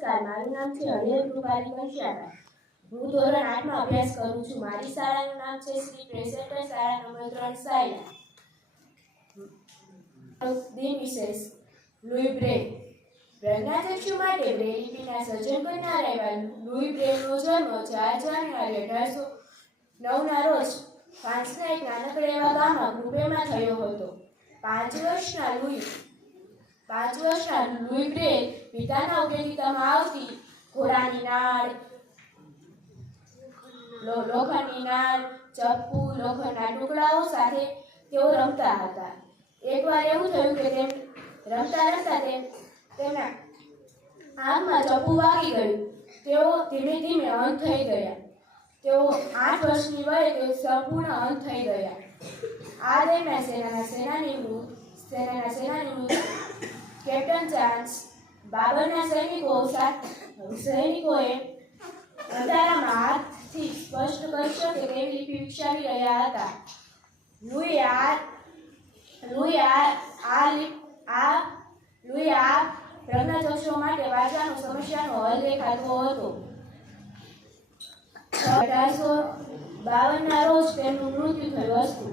નમસ્કાર મારું નામ છે અનિલ રૂપાલી ઘનશ્યામા હું ધોરણ આઠમાં અભ્યાસ કરું છું. મારી શાળાનું નામ છે શ્રી પ્રેસેન્ટર શાળા નંબર ત્રણ સાયલા. દિન વિશેષ. લુઈ બ્રેલ પ્રજ્ઞાચક્ષુ માટે બ્રેલ સર્જન કરનાર એવા લુઈ બ્રેલનો જન્મ ચાર જાન્યુઆરી અઢારસો નવના રોજ ફ્રાન્સના એક નાનકડા એવા ગામમાં ગ્રુપેમાં થયો હતો. પાંચ વર્ષના લુઈ પાંચ વર્ષના લુઈ બ્રેલ પિતાના ઉપયોગિતામાં આવતી ઘોડાની નાળ લોખંડની નાળ, ચપ્પુ, લોખંડના ટુકડાઓ સાથે તેઓ રમતા હતા. એકવાર એવું થયું કે તેમ રમતા રમતા તેમ તેમના આંખમાં ચપ્પુ વાગી ગયું. તેઓ ધીમે ધીમે અંત થઈ ગયા. તેઓ આઠ વર્ષની વયે તેઓ સંપૂર્ણ અંત થઈ ગયા. આ દરમિયાન સેનાના સેનાનીનું સેનાના સેનાનીનું કેપ્ટન ચાન્સ બાબરના સૈનિકો સૈનિકોએ અંધારામાં હાથથી સ્પષ્ટ કરી શકે તેવી લિપિ વિકસાવી રહ્યા હતા. લુઈ આ લુઈ આ આ લિપ આ લુઈ આ પ્રજ્ઞાચક્ષુઓ માટે વાંચવાનો સમસ્યાનો હલ દેખાતો હતો. અઢારસો બાવનના રોજ તેમનું મૃત્યુ થયું હતું.